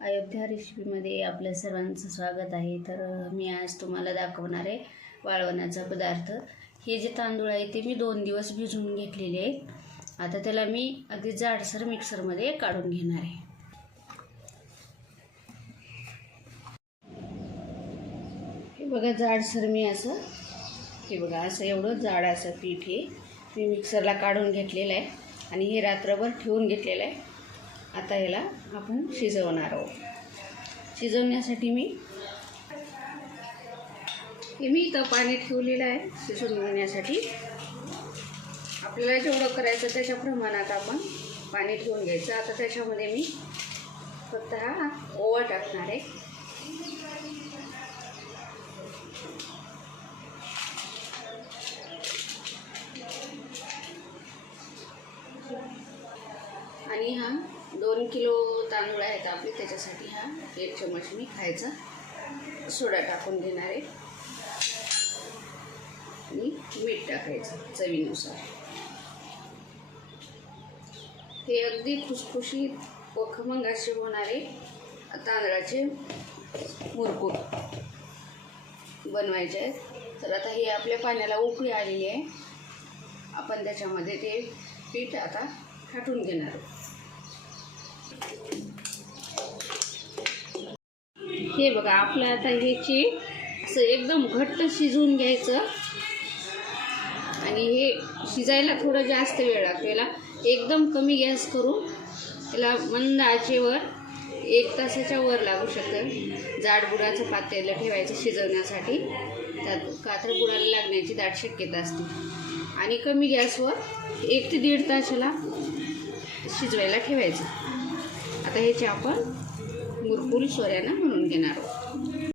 अयोध्या रेसिपीमध्ये आपल्या सर्वांचं स्वागत आहे। तर मी आज तुम्हाला दाखवणार आहे वाळवणाचा पदार्थ। हे जे तांदूळ आहे ते मी 2 दिवस भिजवून घेतलेले आहेत। आता त्याला मी अगदी जाडसर मिक्सरमध्ये काढून घेणार आहे। हे बघा जाडसर मी असं एवढं जाड असं पीठ हे मी मिक्सरला काढून घेतलेलं आहे आणि हे रात्रभर ठेवून घेतलेलं आहे। आता याला आपण शिजवणार आहोत। शिजवण्यासाठी मी इथं पाणी ठेवलेलं आहे शिजवून घेण्यासाठी। आपल्याला जेवढं करायचं त्याच्या प्रमाणात आपण पाणी ठेवून घ्यायचं। आता त्याच्यामध्ये मी फक्त हा ओवा टाकणार आहे। आणि हा 2 किलो तांदूळ आहेत आपले, त्याच्यासाठी हा 1 चमच मी खायचा सोडा टाकून घेणार आहे आणि मीठ टाकायचं चवीनुसार। हे अगदी खुसखुशीत व खमंग असे होणारे तांदळाचे मुरकूट बनवायचे आहेत। तर आता हे आपल्या पाण्याला उकळी आलेली आहे। आपण त्याच्यामध्ये ते पीठ आता टाकून घेणार आहोत। हे बघा आपलं आता ह्याची असं एकदम घट्ट शिजवून घ्यायचं आणि हे शिजायला थोडं जास्त वेळ लागतो। याला एकदम कमी गॅस करून त्याला मंद आचेवर 1 तासाच्या वर लागू शकतं। जाड बुडाचं पातेलं ठेवायचं शिजवण्यासाठी, त्यात कातर बुडाला लागण्याची दाट शक्यता असते आणि कमी गॅसवर 1 ते 1.5 तासाला शिजवायला ठेवायचं। आता ह्याचे आपण मुरकुल सोऱ्यानं म्हणून घेणार आहोत।